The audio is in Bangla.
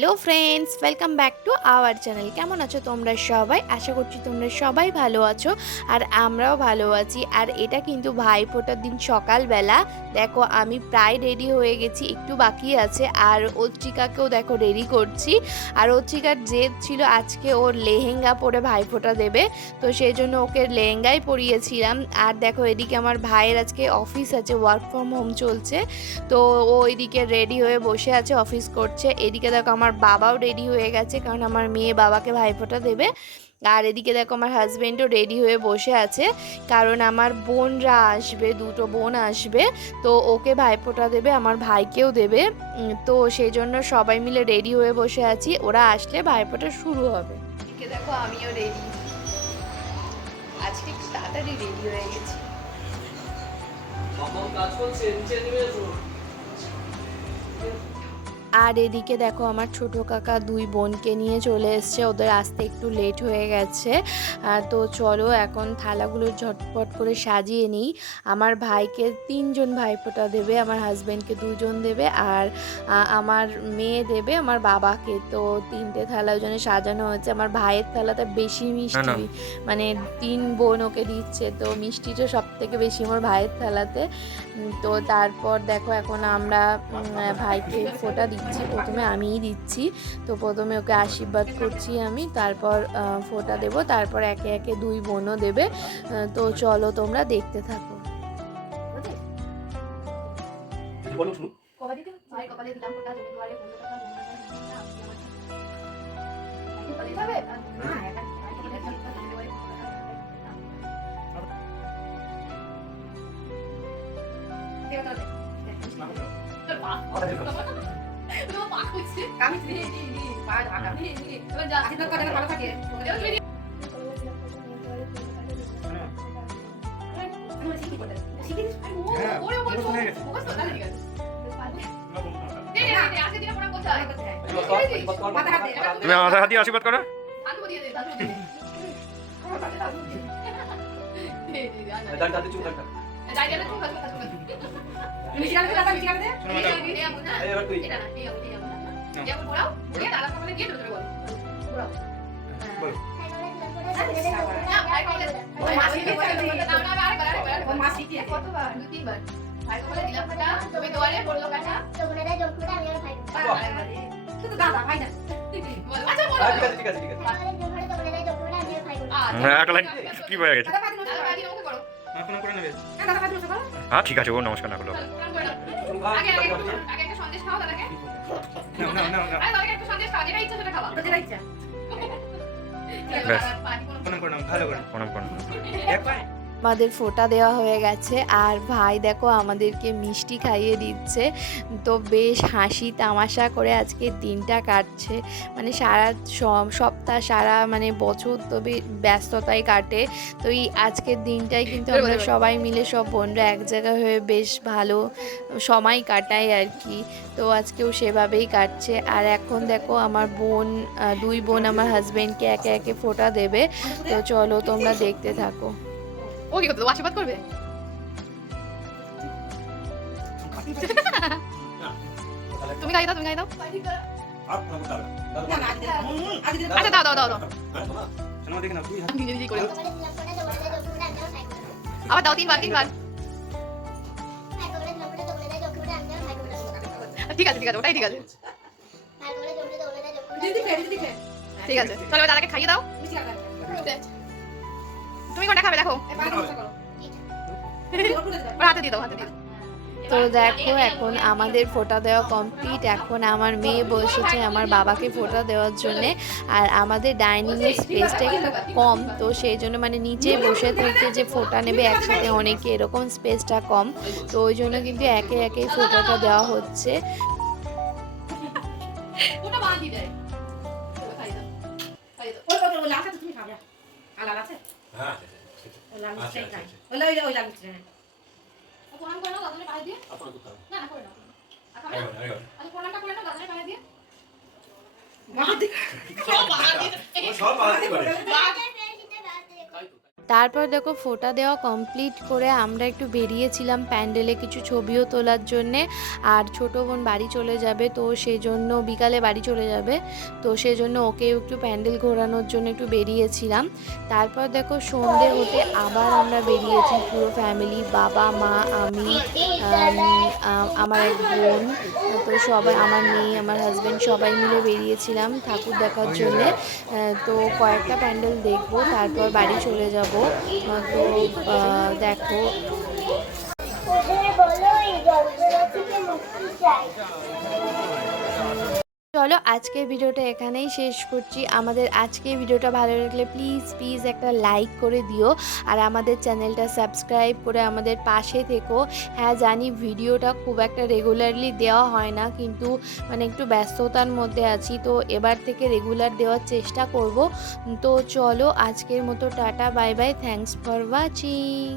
Hello friends, welcome back to our channel. কেমন আছো তোমরা সবাই? আশা করছি তোমরা সবাই ভালো আছো আর আমরাও ভালো আছি। আর এটা কিন্তু ভাইফোঁটার দিন সকালবেলা। দেখো আমি প্রায় রেডি হয়ে গেছি, একটু বাকি আছে। আর অত্রিকাকেও দেখো রেডি করছি। আর অত্রিকার জেদ ছিল আজকে ওর লেহেঙ্গা পরে ভাইফোঁটা দেবে, তো সেই জন্য ওকে লেহেঙ্গাই পরিয়েছিলাম। আর দেখো এদিকে আমার ভাইয়ের আজকে অফিস আছে, ওয়ার্ক ফ্রম হোম চলছে, তো ও এদিকে রেডি হয়ে বসে আছে, অফিস করছে। এদিকে দেখো আমার বাবাও রেডি হয়ে গেছে, কারণ আমার মেয়ে বাবাকে ভাইফোঁটা দেবে। আর এদিকে দেখো আমার হাজব্যান্ডও রেডি হয়ে বসে আছে, কারণ আমার বোনরা আসবে, দুটো বোন আসবে, তো ওকে ভাইফোঁটা দেবে, আমার ভাইকেও দেবে। তো সেই জন্য সবাই মিলে রেডি হয়ে বসে আছি, ওরা আসলে ভাইফোঁটা শুরু হবে। এদিকে দেখো আমিও রেডি, আজকে একটু তাড়াতাড়ি রেডি হয়ে গেছি। কাজ করছে, নিচে নেমে এসো। আর এদিকে দেখো আমার ছোট কাকা দুই বোনকে নিয়ে চলে এসছে, ওদের আসতে একটু লেট হয়ে গেছে। তো চলো এখন থালাগুলো ঝটপট করে সাজিয়ে নিই। আমার ভাইকে 3জন ভাইফোঁটা দেবে, আমার হাজব্যান্ডকে 2জন দেবে, আর আমার মেয়ে দেবে আমার বাবাকে। তো 3টে থালা ওই জন্য সাজানো হয়েছে। আমার ভাইয়ের থালাতে বেশি মিষ্টি, মানে 3 বোন ওকে দিচ্ছে, তো মিষ্টিটা সব থেকে বেশি আমার ভাইয়ের থালাতে। তো তারপর দেখো এখন আমরা ভাইকে ফোঁটা দিচ্ছি, প্রথমে আমিই দিচ্ছি। তো প্রথমে ওকে আশীর্বাদ করছি আমি, তারপর ফোঁটা দেব, তারপর একে একে দুই বোনও দেবে। তো চলো তোমরা দেখতে থাকো। বলো শুনো। তুমি মাথায় হাত দিয়ে আশীর্বাদ করো। একটা লাইন কি হয়ে গেছে? হ্যাঁ ঠিক আছে, ও নমস্কার না করলো। ব্যাস প্রণাম করুন। আমাদের ফোঁটা দেওয়া হয়ে গেছে, আর ভাই দেখো আমাদেরকে মিষ্টি খাইয়ে দিচ্ছে। তো বেশ হাসি তামাশা করে আজকের দিনটা কাটছে, মানে সারা সপ্তাহ সারা মানে বছর তো ব্যস্ততায় কাটে। তো এই আজকের দিনটাই কিন্তু আমরা সবাই মিলে সব বোনরা এক জায়গায় হয়ে বেশ ভালো সময় কাটাই আর কি। তো আজকেও সেভাবেই কাটছে। আর এখন দেখো আমার দুই বোন আমার হাজব্যান্ডকে একে একে ফোঁটা দেবে। তো চলো তোমরা দেখতে থাকো। ও কি করতে আশীর্বাদ করবে? তুমি গাই দাও, তুমি গাই দাও। আচ্ছা দাও দাও দাও দাও। নিজে নিজেই করে দাও। আবার দাও 3 বার 3 বার। ঠিক আছে ঠিক আছে, ওটাই ঠিক আছে। ঠিক আছে চলো এবার দাদাকে খাইয়ে দাও। তুমি কোনটা খাবে দেখো? ওর হাতে দিয়ে দাও, হাতে দিয়ে দাও। তো দেখো এখন আমাদের ফোঁটা দেওয়া কমপ্লিট। এখন আমার মেয়ে বসেছে আমার বাবাকে ফোঁটা দেওয়ার জন্যে। আর আমাদের ডাইনিংয়ের স্পেসটা একটু কম, তো সেই জন্য মানে নিচে বসে থেকে যে ফোঁটা নেবে একসাথে অনেকে, এরকম স্পেসটা কম, তো ওই জন্য কিন্তু একে একে ফোঁটাটা দেওয়া হচ্ছে। ওটা বাঁধি দেয়। খাই দাও, খাই দাও। ওই লালটা তুমি খাবে? আর লাল আছে? হ্যাঁ লাল মিষ্টি খাই। ওই লাল মিষ্টি খাই। প্রণাম করে নাও দাদার পায়ে দিয়ে। আপনার কোথাও না না করে নাও। আচ্ছা প্রণামটা করে নাও দাদার পায়ে দিয়ে। মা দি সব মা দি, সব মা দি করে। তারপর দেখো ফোঁটা দেওয়া কমপ্লিট করে আমরা একটু বেরিয়েছিলাম প্যান্ডেলে কিছু ছবিও তোলার জন্যে। আর ছোটো বোন বাড়ি চলে যাবে, তো সেই জন্য বিকালে বাড়ি চলে যাবে, তো সেই জন্য ওকেও একটু প্যান্ডেল ঘোরানোর জন্য একটু বেরিয়েছিলাম। তারপর দেখো সন্ধে হতে আবার আমরা বেরিয়েছি পুরো ফ্যামিলি, বাবা মা আমি, আমার এক বোন, তো সবাই, আমার মেয়ে, আমার হাজব্যান্ড সবাই মিলে বেরিয়েছিলাম ঠাকুর দেখার জন্যে। তো কয়েকটা প্যান্ডেল দেখবো, তারপর বাড়ি চলে যাব। তো দেখো চলো আজকের ভিডিওটা এখানেই শেষ করছি। আমাদের আজকের ভিডিওটা ভালো লাগলে প্লিজ একটা লাইক করে দিও, আর আমাদের চ্যানেলটা সাবস্ক্রাইব করে আমাদের পাশে থেকো। হ্যাঁ জানি ভিডিওটা খুব একটা রেগুলারলি দেওয়া হয় না, কিন্তু মানে একটু ব্যস্ততার মধ্যে আছি, তো এবার থেকে রেগুলার দেওয়ার চেষ্টা করব। তো চলো আজকের মতো tata bye bye, thanks for watching.